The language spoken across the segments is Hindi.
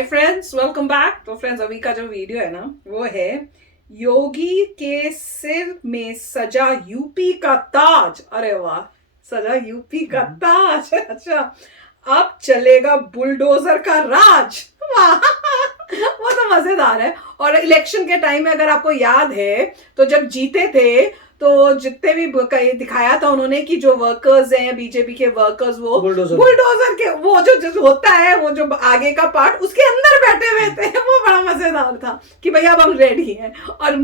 Hi friends, welcome back. तो फ्रेंड्स, अभी का जो वीडियो है ना, वो है योगी के सिर में सजा यूपी का ताज। अरे वाह, सजा यूपी का ताज। अच्छा, अब चलेगा बुलडोजर का राज। वाह, वो तो मजेदार है। और इलेक्शन के टाइम में अगर आपको याद है, तो जब जीते थे तो जितने भी दिखाया था उन्होंने कि जो वर्कर्स हैं, बीजेपी के वर्कर्स, वो बुलडोजर के वो जो होता है, वो जो आगे का पार्ट उसके अंदर बैठे हुए थे। वो बड़ा मजेदार था कि भैया अब हम रेडी हैं। और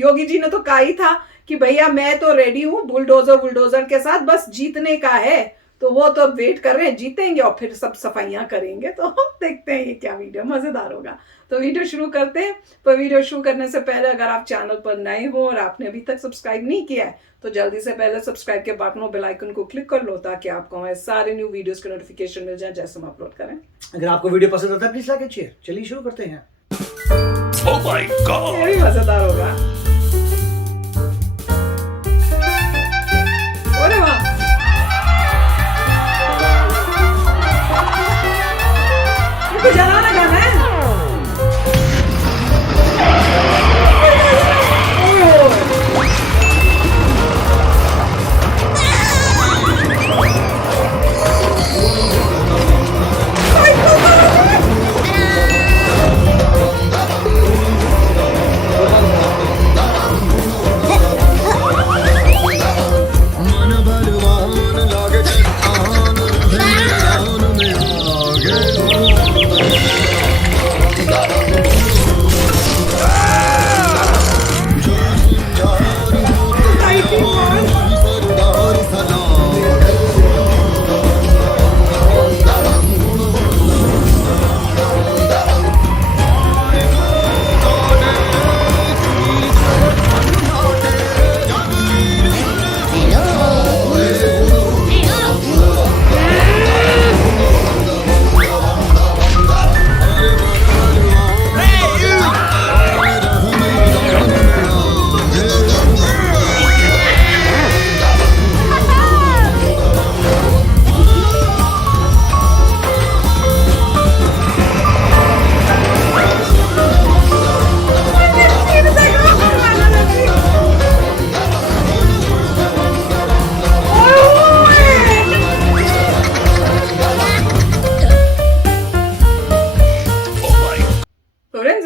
योगी जी ने तो कहा ही था कि भैया मैं तो रेडी हूँ बुलडोजर के साथ, बस जीतने का है। तो वो तो अब वेट कर रहे हैं, जीतेंगे और फिर सब सफाइयां करेंगे। तो देखते हैं ये क्या वीडियो मजेदार होगा। तो वीडियो शुरू करते हैं। पर वीडियो शुरू करने से पहले अगर आप चैनल पर नए हो और आपने अभी तक सब्सक्राइब नहीं किया है, तो जल्दी से पहले सब्सक्राइब के बटन और बेल आइकन को क्लिक कर लो, ताकि आपको हमारे सारे न्यू वीडियोस के नोटिफिकेशन मिल जाए जैसे हम अपलोड करें। अगर आपको वीडियो पसंद आता है प्लीज लाइक एंड शेयर। चलिए शुरू करते हैं। Oh my God! ये भी मजेदार होगा। अरे वाह, ये तो जलाना गाना है।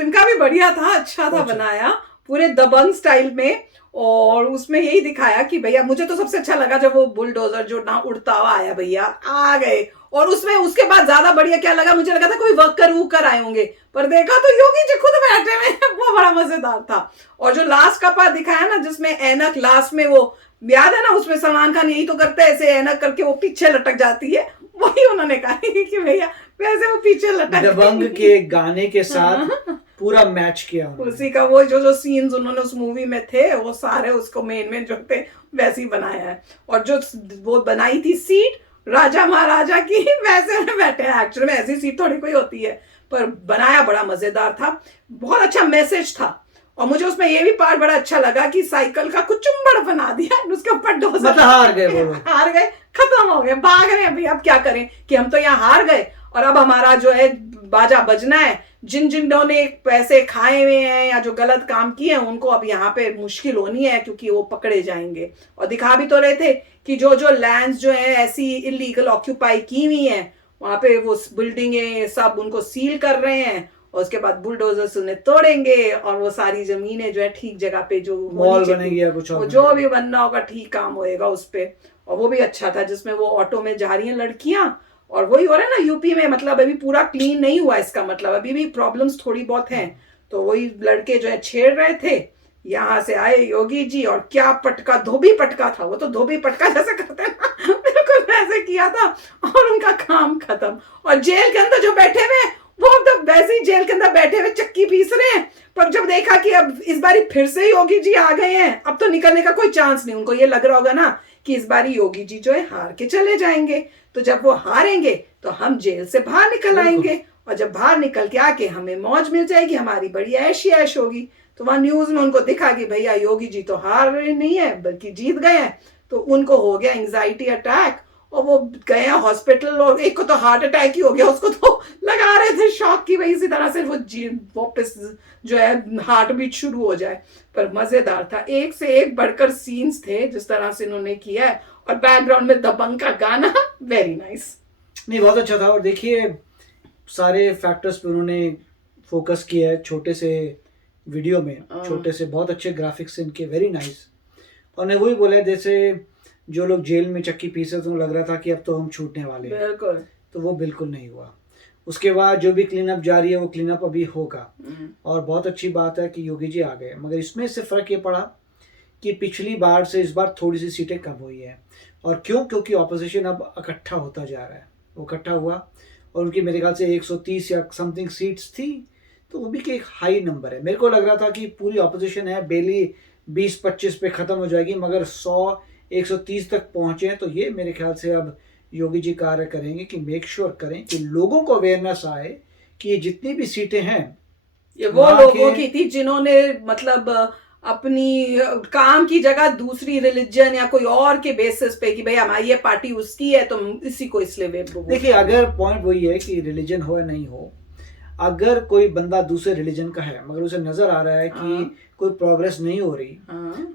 इनका भी बढ़िया था, अच्छा था बनाया, पूरे दबंग स्टाइल में। और उसमें यही दिखाया कि भैया, मुझे तो सबसे अच्छा लगा जब वो बुलडोजर जो ना उड़ता हुआ आया, भैया आ गए। और उसमें उसके बाद ज्यादा बढ़िया क्या लगा, मुझे लगा था कोई वर्कर वूकर आए होंगे, पर देखा तो योगी जी खुद बैठे हुए। वो बड़ा मजेदार था। और जो लास्ट का पार्ट दिखाया ना, जिसमें ऐनक लास्ट में, वो याद है ना, उसमें सलमान खान यही तो करते हैं, ऐसे ऐनक करके वो पीछे लटक जाती है। वही उन्होंने कहा कि भैया वैसे वो पीछे लटक, दबंग के गाने के साथ पूरा मैच किया उसी का वो जो सीन्स उन्होंने उस मूवी में थे, वो सारे उसको मेन जो थे वैसे ही बनाया है। और जो वो बनाई थी सीट राजा महाराजा की, वैसे में बैठे हैं। एक्चुअली में ऐसी सीट थोड़ी कोई होती है, पर बनाया बड़ा मजेदार था। बहुत अच्छा मैसेज था। और मुझे उसमें ये भी पार्ट बड़ा अच्छा लगा कि साइकिल का कुचुम्बड़ बना दिया, उसके ऊपर डोजर, मतलब हार गए, खत्म हो गए, भाग रहे हैं। अभी अब क्या करें कि हम तो यहाँ हार गए और अब हमारा जो है बाजा बजना है। जिन जिनों ने पैसे खाए हुए हैं या जो गलत काम किए हैं, उनको अब यहाँ पे मुश्किल होनी है, क्योंकि वो पकड़े जाएंगे। और दिखा भी तो रहे थे कि जो जो लैंड्स जो है ऐसी इलीगल ऑक्यूपाई की हुई हैं, वहां पे वो बिल्डिंगें सब उनको सील कर रहे हैं। और उसके बाद बुलडोजर से उन्हें तोड़ेंगे और वो सारी जमीनें जो है ठीक जगह पे जो मॉल बनेगी या कुछ और जो भी बनना होगा, ठीक काम होएगा उस पे। और वो भी अच्छा था, जिसमें वो ऑटो में जा रही हैं लड़कियां। और वही हो रहा है ना यूपी में, मतलब अभी पूरा क्लीन नहीं हुआ, इसका मतलब अभी भी प्रॉब्लम्स थोड़ी बहुत हैं। तो वही लड़के जो है छेड़ रहे थे। यहाँ से आए योगी जी, और क्या पटका, धोबी पटका था वो, तो धोबी पटका जैसे करते हैं ना, बिल्कुल वैसे किया था और उनका काम खत्म। और जेल के अंदर जो बैठे हुए, वो तो वैसे ही जेल के अंदर बैठे हुए चक्की पीस रहे हैं। पर जब देखा कि अब इस बारी फिर से योगी जी आ गए हैं, अब तो निकलने का कोई चांस नहीं, उनको ये लग रहा होगा ना कि इस बारी योगी जी जो है हार के चले जाएंगे। तो जब वो हारेंगे तो हम जेल से बाहर निकल आएंगे, और जब बाहर निकल के आके हमें मौज मिल जाएगी, हमारी बड़ी ऐश ऐश होगी। तो वहां न्यूज में उनको दिखा कि भैया योगी जी तो हार रहे नहीं है, बल्कि जीत गए हैं। तो उनको हो गया एंजाइटी अटैक, और वो गए हॉस्पिटल और एक को तो हार्ट अटैक ही हो गया, उसको तो लगा रहे थे शॉक की वही इसी तरह से वो वापस जो है हार्ट बीट शुरू हो जाए। पर मजेदार था, एक से एक बढ़कर सीन्स थे जिस तरह से इन्होंने किया है, और बैकग्राउंड में दबंग का गाना वेरी नाइस। नहीं बहुत अच्छा था। और देखिए सारे फैक्टर्स पे उन्होंने फोकस किया है छोटे से वीडियो में, छोटे से बहुत अच्छे ग्राफिक्स इनके, वेरी नाइस। और ने वही बोला है जैसे जो लोग जेल में चक्की पीसे तो लग रहा था कि अब तो हम छूटने वाले हैं, बिल्कुल, तो वो बिल्कुल नहीं हुआ। उसके बाद जो भी क्लीन अप जारी है वो क्लीन अप अभी होगा। और बहुत अच्छी बात है कि योगी जी आ गए, मगर इसमें से फर्क ये पड़ा कि पिछली बार से इस बार थोड़ी सी सीटें कम हुई है। और क्यों? क्योंकि ऑपोजिशन अब इकट्ठा होता जा रहा है, वो इकट्ठा हुआ और उनकी मेरे ख्याल से 130 या समथिंग सीट्स थी, तो वो भी कि एक हाई नंबर है। मेरे को लग रहा था कि पूरी ऑपोजिशन है बेली 20-25 पे ख़त्म हो जाएगी, मगर 100-130 तक पहुँचे हैं। तो ये मेरे ख्याल से अब योगी जी कार्य करेंगे कि मेक श्योर करें कि लोगों को अवेयरनेस आए कि ये जितनी भी सीटें हैं ये वो लोगों की थी जिन्होंने मतलब अपनी काम की जगह दूसरी रिलीजन या कोई और के बेसिस पे कि भाई हमारी ये पार्टी उसकी है तो इसी को इसलिए देखिए, अगर पॉइंट वही है कि रिलीजन हो या नहीं हो, अगर कोई बंदा दूसरे रिलीजन का है मगर उसे नजर आ रहा है कि कोई प्रोग्रेस नहीं हो रही,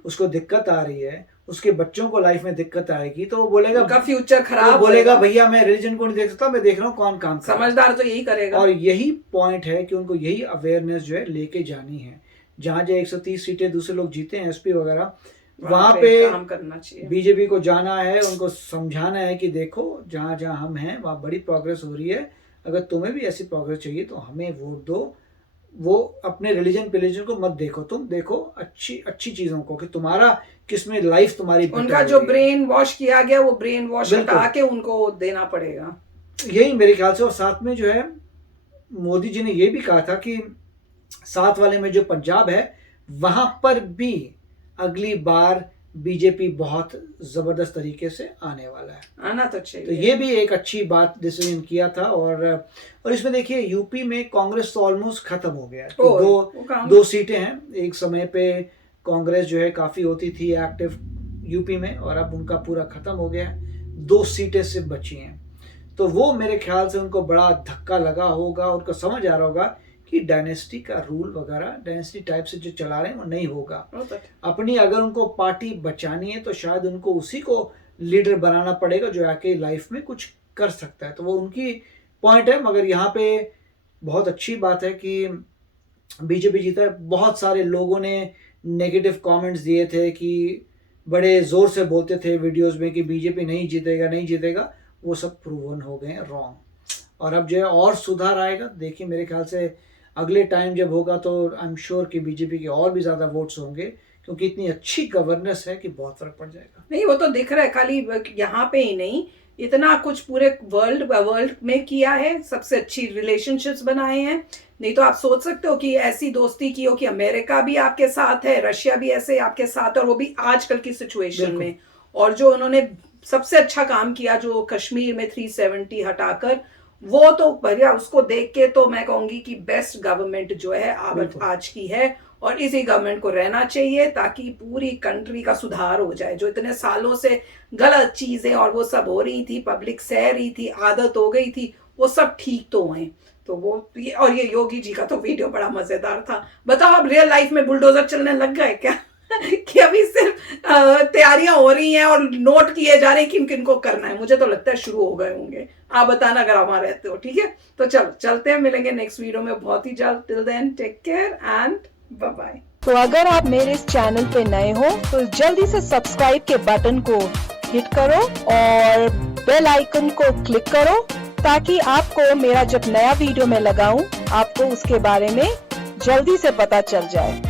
उसको दिक्कत आ रही है, उसके बच्चों को लाइफ में दिक्कत आएगी, तो वो बोलेगा उनका फ्यूचर खराब, वो बोलेगा भैया मैं रिलीजन को नहीं देख सकता, मैं देख रहा हूँ कौन काम कर। समझदार तो यही करेगा। और यही पॉइंट है कि उनको यही अवेयरनेस जो है लेके जानी है। जहाँ जहाँ 130 सीटें दूसरे लोग जीते हैं एसपी वगैरह, वहां पे काम करना चाहिए। बीजेपी को जाना है, उनको समझाना है कि देखो जहाँ जहाँ हम हैं वहाँ बड़ी प्रोग्रेस हो रही है, अगर तुम्हें भी ऐसी प्रोग्रेस चाहिए तो हमें वोट दो। वो अपने रिलीजन पिलीजन को मत देखो, तुम देखो अच्छी अच्छी चीजों को कि तुम्हारा किसमें लाइफ तुम्हारी, उनका जो ब्रेन वॉश किया गया वो ब्रेन वॉश हटा के उनको देना पड़ेगा, यही मेरे ख्याल से। और साथ में जो है मोदी जी ने ये भी कहा था कि साथ वाले में जो पंजाब है वहां पर भी अगली बार बीजेपी बहुत जबरदस्त तरीके से आने वाला है, आना तो चाहिए। तो ये भी एक अच्छी बात डिसीजन किया था। और इसमें देखिए यूपी में कांग्रेस तो ऑलमोस्ट खत्म हो गया, दो सीटें हैं। एक समय पे कांग्रेस जो है काफी होती थी एक्टिव यूपी में, और अब उनका पूरा खत्म हो गया है, 2 सीटें सिर्फ बची हैं। तो वो मेरे ख्याल से उनको बड़ा धक्का लगा होगा, उनको समझ आ रहा होगा कि डायनेस्टी का रूल वगैरह डायनेस्टी टाइप से जो चला रहे हैं वो नहीं होगा। अपनी अगर उनको पार्टी बचानी है तो शायद उनको उसी को लीडर बनाना पड़ेगा जो आके लाइफ में कुछ कर सकता है, तो वो उनकी पॉइंट है। मगर यहाँ पे बहुत अच्छी बात है कि बीजेपी जीता है। बहुत सारे लोगों ने नेगेटिव कमेंट्स दिए थे कि बड़े जोर से बोलते थे वीडियोस में कि बीजेपी नहीं जीतेगा नहीं जीतेगा, वो सब प्रूवन हो गए रॉन्ग। और अब जो है और सुधार आएगा। देखिए मेरे ख्याल से अगले टाइम जब होगा तो आई एम श्योर कि बीजेपी के और भी ज़्यादा वोट्स होंगे, क्योंकि इतनी अच्छी गवर्नेंस है कि बहुत फर्क पड़ जाएगा। नहीं वो तो दिख रहा है, खाली यहाँ पे ही नहीं, इतना कुछ पूरे वर्ल्ड में किया है, सबसे अच्छी रिलेशनशिप्स बनाए हैं। नहीं तो आप सोच सकते हो कि ऐसी दोस्ती की हो कि अमेरिका भी आपके साथ है, रशिया भी ऐसे आपके साथ है, और वो भी आजकल की सिचुएशन में। और जो उन्होंने सबसे अच्छा काम किया जो कश्मीर में 370 हटाकर, वो तो बढ़िया, उसको देख के तो मैं कहूंगी कि बेस्ट गवर्नमेंट जो है आज की है, और इसी गवर्नमेंट को रहना चाहिए ताकि पूरी कंट्री का सुधार हो जाए। जो इतने सालों से गलत चीजें और वो सब हो रही थी, पब्लिक सह रही थी, आदत हो गई थी, वो सब ठीक तो है। तो वो और ये योगी जी का तो वीडियो बड़ा मजेदार था। बताओ अब रियल लाइफ में बुलडोजर चलने लग गए क्या? कि अभी सिर्फ तैयारियां हो रही हैं और नोट किए जा रहे हैं किन किन को करना है। मुझे तो लगता है शुरू हो गए होंगे, आप बताना अगर वहां रहते हो। ठीक है, तो चलो चलते हैं, मिलेंगे नेक्स्ट वीडियो में बहुत ही जल्द। Till then take care and bye bye. तो अगर आप मेरे इस चैनल पे नए हो तो जल्दी से सब्सक्राइब के बटन को हिट करो और बेल आइकन को क्लिक करो, ताकि आपको मेरा जब नया वीडियो मैं लगाऊं आपको उसके बारे में जल्दी से पता चल जाए।